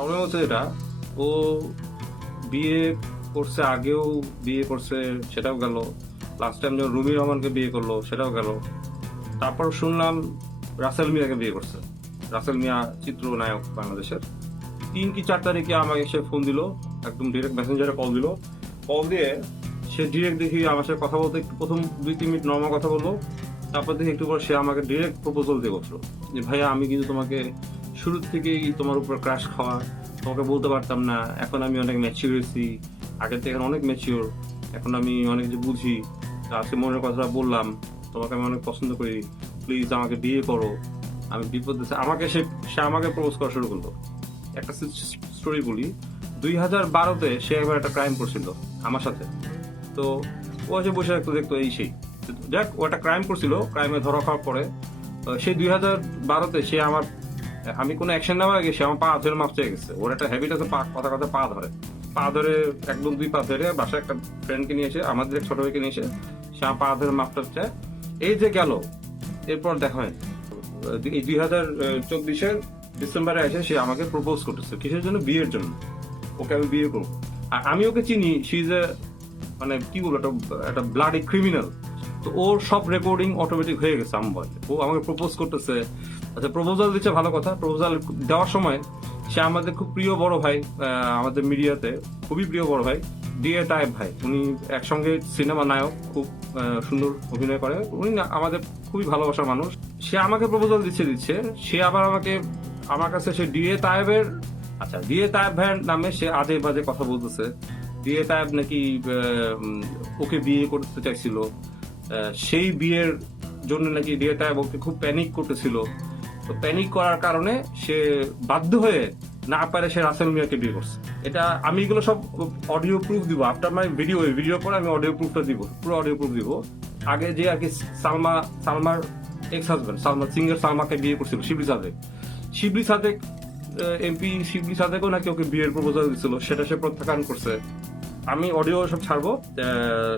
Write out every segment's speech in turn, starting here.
Problem হচ্ছে এটা, ও বিয়ে করছে, আগেও বিয়ে করছে, সেটাও গেল। লাস্ট টাইম যখন রুমি রহমানকে বিয়ে করলো সেটাও গেল। তারপর শুনলাম রাসেল মিয়াকে বিয়ে করছে। রাসেল মিয়া চিত্রনায়ক বাংলাদেশের। 3 কি 4 তারিখে আমাকে সে ফোন দিল, একদম ডিরেক্ট মেসেঞ্জারে কল দিল। কল দিয়ে সে ডিরেক্ট দেখি আমার সাথে কথা বলতে, একটু প্রথম 2-3 মিনিট নর্মাল কথা বললো। তারপর দেখি একটু পর সে আমাকে ডিরেক্ট প্রপোজাল দিয়ে বসলো যে ভাইয়া আমি কিন্তু তোমাকে শুরু থেকেই তোমার উপর ক্রাশ খাওয়া, তোমাকে বলতে পারতাম না, এখন আমি অনেক ম্যাচিউর হয়েছি, আগের থেকে এখন অনেক ম্যাচিউর, এখন আমি অনেক কিছু বুঝি, আজকে মনের কথাটা বললাম, তোমাকে আমি অনেক পছন্দ করি, প্লিজ আমাকে বিয়ে করো, আমি বিপদে আছি। আমাকে সে সে আমাকে প্রপোজ করা শুরু করলো। একটা স্টোরি বলি, 2012-তে সে একবার একটা ক্রাইম করছিল আমার সাথে। তো ও এসে বসে একটু দেখতো এই সেই, যাক ও একটা ক্রাইম করছিল, ক্রাইমে ধরা খাওয়ার পরে সেই 2012-তে সে আমার, আমি কোনো অ্যাকশন নেওয়ার আগে সে আমার পা ধরে মাপ চেয়ে গেছে। ওর একটা হ্যাবিট আছে, কথা কথা পা ধরে একদম 2 পা ধরে বাসায় একটা ফ্রেন্ডকে নিয়ে এসে, আমাদের এক ছোট ভাইকে নিয়ে এসে সে আমার পা ধরে মাপটা চায়। এই যে গেল, এরপর দেখা হয় এই 2024-এর ডিসেম্বরে এসে সে আমাকে প্রপোজ করতেছে। কিসের জন্য? বিয়ের জন্য। ওকে আমি বিয়ে করবো। আর আমি ওকে চিনি, সি ইজ এ, মানে কি বলবো, একটা ব্লাডি ক্রিমিনাল। তো ওর সব রেকর্ডিং অটোমেটিক হয়ে গেছে আমার মোবাইলে। ও আমাকে প্রপোজ করতেছে। আচ্ছা, প্রপোজাল দিচ্ছে ভালো কথা। প্রপোজাল দেওয়ার সময় সে আমাদের খুব প্রিয় বড় ভাই, আমাদের মিডিয়াতে খুবই প্রিয় বড় ভাই, ডিএ তায়েব ভাই। উনি একসঙ্গে সিনেমা নায়ক, খুব সুন্দর অভিনয় করে। উনি আমাদের খুবই ভালোবাসার মানুষ। সে আমাকে প্রপোজাল দিচ্ছে। সে আবার আমার কাছে সে ডিএ তায়েবের, আচ্ছা ডিএ তায়েব ভাইয়ের নামে সে আজে বাজে কথা বলতেছে। ডিএ তায়েব নাকি ওকে বিয়ে করতে চাইছিল, সেই বিয়ের জন্য নাকি ডিএ তায়েব ওকে খুব প্যানিক করতেছিল। তো প্যানিক করার কারণে সে বাধ্য হয়ে না পারে সে রাসেল মিয়াকে বিয়ে করছে। এটা আমি এগুলো সব অডিও প্রুফ দিব আফটার মাই ভিডিও পরে আমি অডিও প্রুফটা দিব, পুরো অডিও প্রুফ দিব। আগে যে আর কি সালমার এক্স হাজবেন্ড সিঙ্গার সালমাকে বিয়ে করছিল শিবলি সাদেক এমপি শিবলি সাদেকও নাকি ওকে বিয়ের প্রপোজাল দিছিল, সেটা সে প্রত্যাখ্যান করছে। আমি অডিও সব ছাড়বো,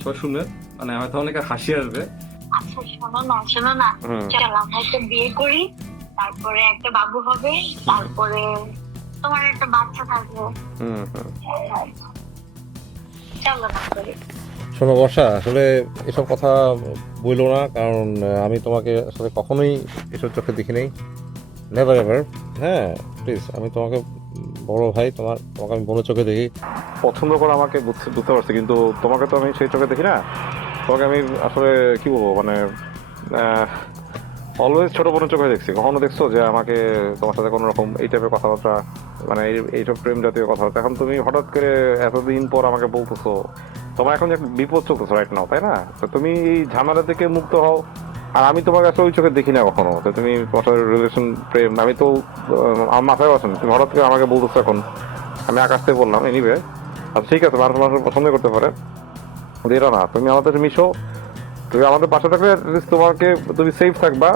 সবাই শুনে, মানে হয়তো অনেকের হাসি আসবে। আচ্ছা শোনো না চল আমরা একটা বিয়ে করি, তারপরে একটা বাবু হবে, তারপরে তোমার একটা বাচ্চা থাকবে। চলো না করি। শোনো বর্ষা, আসলে এসব কথা বললো না, কারণ আমি তোমাকে আসলে কখনোই এসব চোখে দেখি নাই, নেভার এভার। হ্যাঁ প্লিজ, আমি তোমাকে বড় ভাই, তোমাকে আমি বড় চোখে দেখি, পছন্দ করো আমাকে বুঝতে পারছি, কিন্তু তোমাকে তো আমি সেই চোখে দেখি না। তোমাকে আমি আসলে কি বলবো, মানে অলওয়েজ ছোট বোনের চোখে দেখছি। কখনো দেখছো যে আমাকে তোমার সাথে কোনো রকম এই টাইপের কথাবার্তা, মানে এইসব প্রেম জাতীয় কথাবার্তা? এখন তুমি হঠাৎ করে এতদিন পর আমাকে বলতেছো, তোমার এখন যে বিপদ চলতেছো রাইট নাও, তাই না? তো তুমি এই ঝামেলা থেকে মুক্ত হও। আর আমি তোমাকে আসলে ওই চোখে দেখি না কখনো। তো তুমি তোমার সাথে রিলেশন প্রেম, আমি তো আমার মাথায় আসেন, তুমি হঠাৎ করে আমাকে বলতেছো এখন। আমি আকাশ থেকে বললাম এনিওয়ে, আচ্ছা ঠিক আছে, মানুষ পছন্দ করতে পারে, এটা না। তুমি আমাদের মিশো, তুমি আমাদের পাশে থাকলে তোমাকে, তুমি সেফ থাকবা,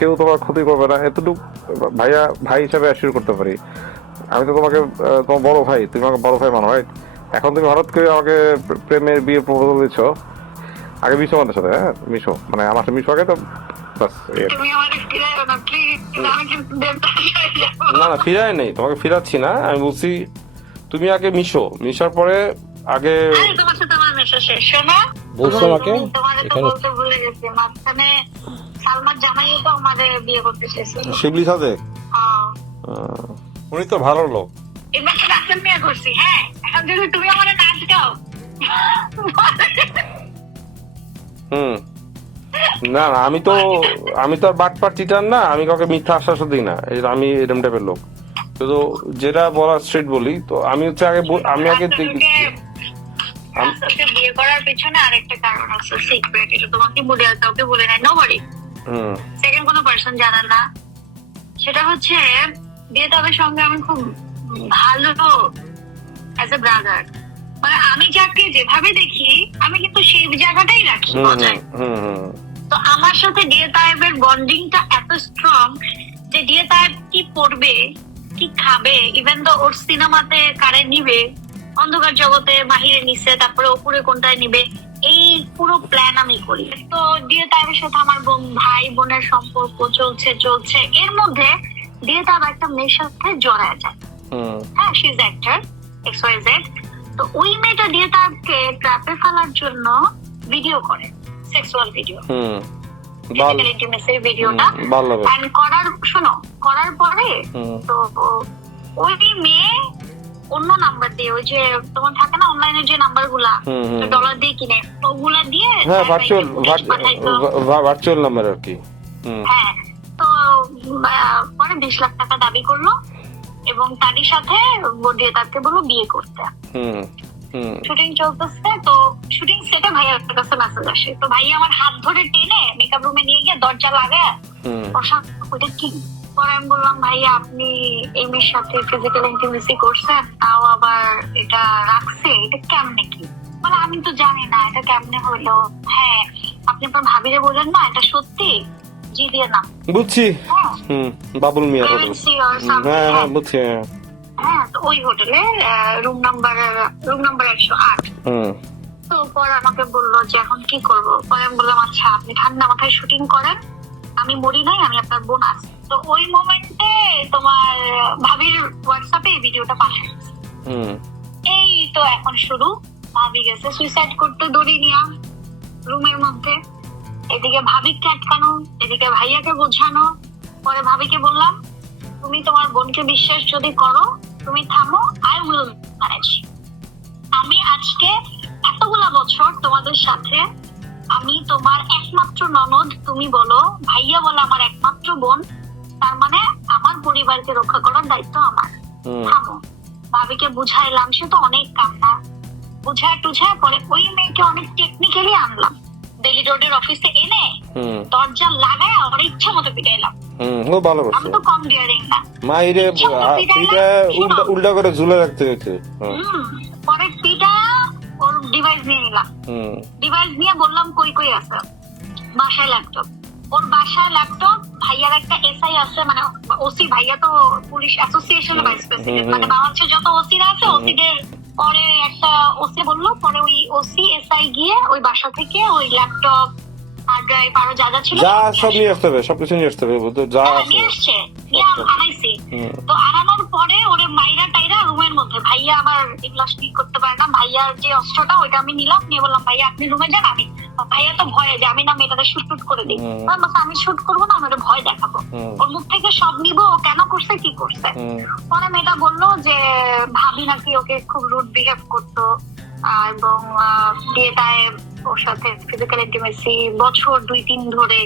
কেউ তোমার ক্ষতি করবে না, এতটুকু ভাই হিসাবে অ্যাসিওর করতে পারি। আমি তো তোমাকে তোমার বড় ভাই, তুমি আমাকে বড় ভাই মানো, রাইট? এখন তুমি হঠাৎ করে আমাকে প্রেমের বিয়ের প্রপোজাল দিচ্ছ। আগে মিশো আমাদের সাথে, হ্যাঁ মিশো, মানে আমার সাথে মিশো আগে, তো বাস। না না, ফিরাই নেই, তোমাকে ফিরাচ্ছি না। আমি বলছি তুমি আগে মিশার পরে আগে বলছো আমাকে। শিবলি সাথে উনি তো ভালো লোক। না না, আমি তো আর বাটপার চিটার না, আমি কাউকে মিথ্যা আশ্বাস দিই না, আমি এরকম টাইপের লোক। তো যেটা বলা স্ট্রেট বলি। তো আমি হচ্ছে আমি আগে বিয়ে করার পেছনে আরেকটা কারণ আছে, সিক্রেট। এটা তোমাকে বলে আর কাউকে বলে নাই, নোবডি, সেকেন্ড কোনো পারসন জানে না। সেটা হচ্ছে বিয়ে তবে সঙ্গে আমি খুব ভালো অ্যাজ এ ব্রাদার, মানে আমি যাকে যেভাবে দেখি আমি কিন্তু সেই জায়গাটাই রাখি বজায়। তো আমার সাথে ডিএ তায়েবের বন্ডিংটা এত স্ট্রং যে ডিএ তায়েব কি পড়বে, কি খাবে, ইভেন তো ওর সিনেমাতে কারে নিবে, অন্ধকার জগতে বাহিরে নিচ্ছে, তারপরে ওপরে কোনটায় নিবে, এই পুরো প্ল্যান আমি করি। তো ডিএ তায়েবের সাথে আমার ভাই বোনের সম্পর্ক চলছে। এর মধ্যে ডিএ তায়েব একটা মেয়ের সাথে জড়ায় যায়। হ্যাঁ, শি ইজ অ্যাক্টর XYZ। তো ওই মেয়েটা দিয়ে তাকে ট্র্যাপে ফেলার জন্য ভিডিও করে, সেক্সুয়াল ভিডিও, ফিজিক্যাল ইন্টিমেসির ভিডিওটা। এন্ড করার পরে তো ওই মেয়ে অন্য নাম্বার দিয়ে, ওই যে তোমার থাকে না অনলাইনে যে নাম্বার গুলা ডলার দিয়ে কিনে, ওগুলা দিয়ে ভার্চুয়াল নাম্বার আর কি। হ্যাঁ, তো পরে 20 লাখ টাকা দাবি করলো এবং তারই সাথে দিয়ে তাকে বললো বিয়ে করতে। শুটিং চলতেছে, তো শুটিং সেটে ভাইয়ার কাছে মেসেজ আসে, তো ভাইয়া আমার হাত ধরে টেনে মেকআপ রুমে নিয়ে গিয়ে দরজা লাগায় ওটা কি। পরে আমি বললাম ভাইয়া আপনি এই মেয়ের সাথে ফিজিক্যাল ইন্টিমেসি করছেন, তাও আবার এটা রাখছে, এটা কেমনে কি? মানে আমি তো জানি না এটা কেমনে হলো। হ্যাঁ, আপনি আপনার ভাবিরে বললেন না এটা সত্যি, জি দিয়ে না বুঝছি। বাবুল মিয়া, হ্যাঁ বুঝছি। হ্যাঁ, তো ওই হোটেলে রুম নাম্বার 108। তো পরে আমাকে বললো যে এখন কি করবো। পরে আমি বললাম আচ্ছা আপনি ঠান্ডা মাথায় শুটিং করেন, আমি মরি নাই, আমি আপনার বোন আছি। তো ওই মোমেন্টে তোমার ভাবির হোয়াটসঅ্যাপে এই ভিডিওটা পাঠাই। এই তো এখন শুরু, ভাবি গেছে সুইসাইড করতে দড়ি নিয়া রুমের মধ্যে, এদিকে ভাবিকে আটকানো, এদিকে ভাইয়াকে বোঝানো। পরে ভাবিকে বললাম তুমি তোমার বোনকে বিশ্বাস যদি করো তুমি থামো, আই উইল ম্যানেজ। আমি আজকে এতগুলা বছর তোমাদের সাথে, আমি তোমার একমাত্র ননদ, তুমি বলো ভাইয়া বলো আমার একমাত্র বোন, তার মানে আমার পরিবারকে রক্ষা করার দায়িত্ব আমার। থামো। ভাবিকে বুঝাইলাম, সে তো অনেক কান্না, বুঝায় টুঝায় পরে ওই মেয়েকে অনেক টেকনিক্যালি আনলাম দিল্লি রোডের অফিসে এনে দরজা লাগায় ওর ইচ্ছা মতো পিটাইলাম। আমি তো কম ডিয়ারিং না, মাইরে উল্টা করে ঝুলে রাখতে হয়েছে। পরে পিটা ওর ডিভাইস নিয়ে নিলাম, ডিভাইস নিয়ে বললাম কই কই আছে, বাসায় ল্যাপটপ, ওর বাসায় ল্যাপটপ, ভাইয়ার একটা এসআই আছে, মানে ওসি, ভাইয়া তো পুলিশ অ্যাসোসিয়েশনের ভাইস প্রেসিডেন্ট, মানে বাংলাদেশের যত ওসিরা আছে ওসিদের পরে একটা ওসি বললো, পরে ওই ওসি এসআই গিয়ে ওই বাসা থেকে ওই ল্যাপটপ হার্ড ড্রাইভ আরো যা যা ছিল সব নিয়ে আসতে হবে, সবকিছু নিয়ে আসতে হবে, যা নিয়ে আসছে, আনাইছি। তো আনানোর পরে ওরে মাইরা টাইরা রুমের মধ্যে, ভাইয়া আবার এগুলো কি করতে পারে না, ভাইয়ার যে অস্ত্রটা ওইটা আমি নিলাম, নিয়ে বললাম ভাইয়া আপনি রুমে যান, আমি, ভাইয়া তো ভয়ে যে আমি না মেয়েটাকে শুট করে দিই, আমি শুট করবো না, আমি ওটা ভয় দেখাবো, ওর মুখ থেকে সব নিবো, ও কেন করছে কি করছে। পরে মেয়েটা বললো যে ভাবি নাকি ওকে খুব রুড বিহেভ করতো এবং বিয়েটায় ওর সাথে ফিজিক্যাল ইন্টিমেসি বছর 2-3 ধরে,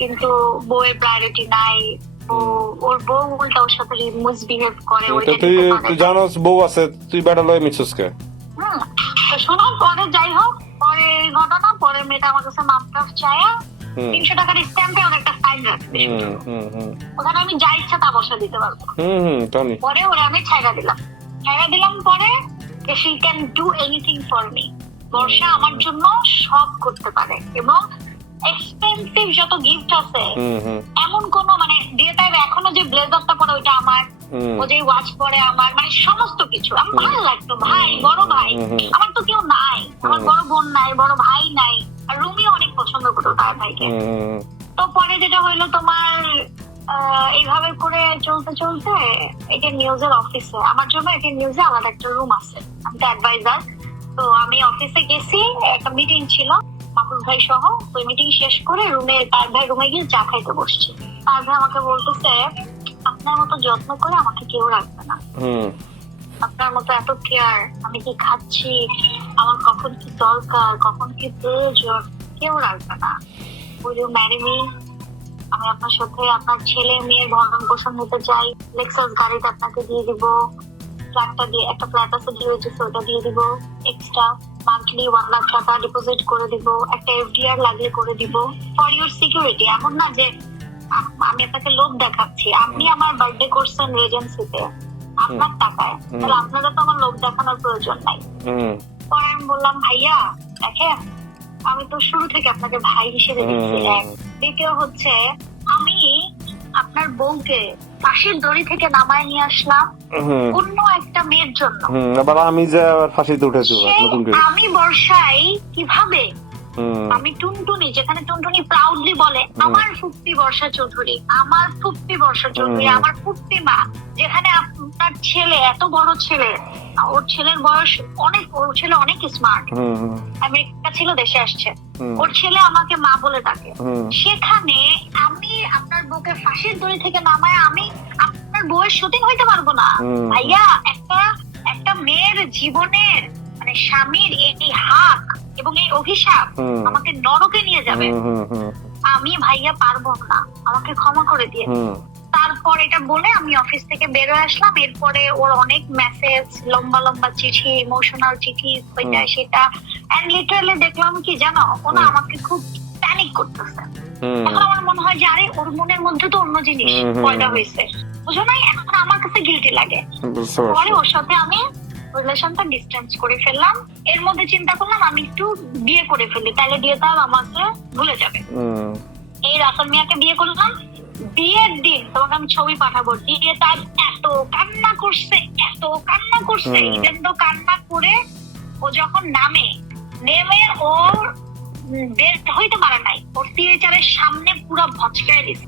কিন্তু বউয়ের প্রায়োরিটি নাই, ওর বউ উল্টা ওর সাথে মিসবিহেভ করে। তুই জানোস বউ আছে, তুই বেটা লয় মিছস কে? তো শোনো, পরে যাই হোক, পরে এই ঘটনা, পরে মেয়েটা আমার কাছে মাপটাফ চায়া 300 টাকার স্ট্যাম্পে ওর একটা সাইন রাখবে, ওখানে আমি যা ইচ্ছা তা বসা দিতে পারবো। পরে ওরা আমি ছাইড়া দিলাম পরে she can do anything for me। বর্ষা আমার জন্য সব করতে পারে এবং এক্সপেন্সিভ যত গিফট আছে, এমন কোন মানে দিয়ে তাই এখনো যে ব্লেজারটা পরে ওইটা আমার, ও যে ওয়াচ পরে আমার, মানে সমস্ত কিছু আমার ভালো লাগতো। ভাই, বড় ভাই, আমার তো কেউ নাই, আমার বড় বোন নাই, বড় ভাই নাই, আর রুমি অনেক পছন্দ করতো তার ভাইকে। তো পরে যেটা হইলো তোমার এইভাবে করে চলতে চলতে এটা নিউজের অফিসে, আমার জন্য এটা নিউজে আলাদা একটা রুম আছে, আমি তো অ্যাডভাইজার। তো আমি অফিসে গেছি, একটা মিটিং ছিল মাহফুজ ভাই সহ, ওই মিটিং শেষ করে রুমে, তার ভাই রুমে গিয়ে চা খাইতে বসছি। তার ভাই আমাকে বলতেছে আপনার মতো যত্ন করে আমাকে কেউ রাখবে না, আপনার মতো এত কেয়ার, আমি কি খাচ্ছি, আমার কখন কি দরকার, কখন কি প্রয়োজন, কেউ রাখবে না। Will you marry me? আমি আপনার সাথে আপনার ছেলে মেয়ের ভরণ পোষণ নিতে চাই, লেক্সাস গাড়িটা আপনাকে দিয়ে দিব, ফ্ল্যাটটা দিয়ে, একটা ফ্ল্যাট আছে ডিওজিসে, ওটা দিয়ে দিব, এক্সট্রা মান্থলি 1 লাখ টাকা ডিপোজিট করে দিব, একটা এফডিআর লাগলে করে দিব ফর ইউর সিকিউরিটি। এমন না যে আমি আপনাকে লোভ দেখাচ্ছি, আপনি আমার বার্থডে করছেন রেজেন্সিতে আপনার টাকায়, তাহলে আপনাদের তো আমার লোভ দেখানোর প্রয়োজন নাই। পরে আমি বললাম ভাইয়া দেখেন, আমি তো শুরু থেকে আপনাকে ভাই হিসেবে দেখছি, দ্বিতীয় হচ্ছে আমি আপনার বউকে ফাঁসির দড়ি থেকে নামায় নিয়ে আসলাম অন্য একটা মেয়ের জন্য, আবার আমি যে ফাঁসিতে উঠেছি নতুন করে। আমি বর্ষায় কিভাবে আমি টুনটুনি, যেখানে টুনটুনি প্রাউডলি বলে আমার ফুপ্পি বর্ষা চৌধুরী, আমার ফুপ্পি বর্ষা চৌধুরী, আমার ফুপ্পি মা, যেখানে আপনার ছেলে এত বড় ছেলে, ওর ছেলের বয়স অনেক, ওর ছেলে অনেক স্মার্ট, আমেরিকা ছিল দেশে আসছে, ওর ছেলে আমাকে মা বলে ডাকে, সেখানে আমি আপনার বউকে ফাঁসির দড়ি থেকে নামায় আমি আপনার বউয়ের শুটিং হইতে পারবো না ভাইয়া। একটা মেয়ের জীবনের মানে স্বামীর এই হাক এবং এই অভিশাপ আমাকে নরকে নিয়ে যাবে, আমি ভাইয়া পারবো না, আমাকে ক্ষমা করে দিয়ে। তারপর এটা বলে আমি অফিস থেকে বেরোয় আসলাম। এরপরে ওর অনেক মেসেজ, লম্বা লম্বা চিঠি, ইমোশনাল চিঠি, ওইটা সেটা, এন্ড লিটারালি দেখলাম কি জানো, ও না আমাকে খুব প্যানিক করতেছে। এখন আমার মনে হয় যে আরে ওর মনের মধ্যে তো অন্য জিনিস পয়দা হয়েছে, বুঝো না, এখন আমার কাছে গিল্টি লাগে। পরে ওর সাথে আমি রিলেশনটা ডিস্টেন্স করে ফেললাম। এর মধ্যে চিন্তা করলাম আমি একটু বিয়ে করে ফেলি, তাহলে বিয়েটা আমাকে ভুলে যাবে। এই রাসেল মিয়াকে বিয়ে করলাম। বিয়ের দিন তোমাকে আমি ছবি পাঠাবো, দিয়ে তার এত কান্না করছে, এত কান্না করছে, ইভেন তো কান্না করে ও যখন নেমে ওর বের হইতে পারে নাই, ওর থিয়েটারের সামনে পুরো ভচকায় দিচ্ছে।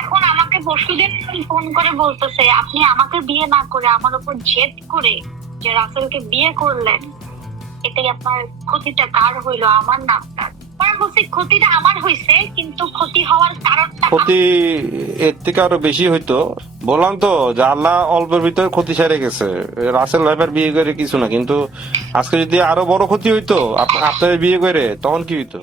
এখন আমাকে পরশুদিন ফোন করে বলতেছে আপনি আমাকে বিয়ে না করে আমার উপর জেদ করে যে রাসেলকে বিয়ে করলেন, এটাই আপনার ক্ষতিটা কার হইলো, আমার না আপনার। বলছি ক্ষতিটা আমার হয়েছে, কিন্তু ক্ষতি হওয়ার কারণটা, ক্ষতি এর থেকে আরো বেশি হইতো। বললাম তো যে আল্লাহ অল্পের ভিতরে ক্ষতি সেরে গেছে। রাসেল ভাইপার বিয়ে করে কিছু না, কিন্তু আজকে যদি আরো বড় ক্ষতি হইতো আপনার বিয়ে করে, তখন কি হইতো?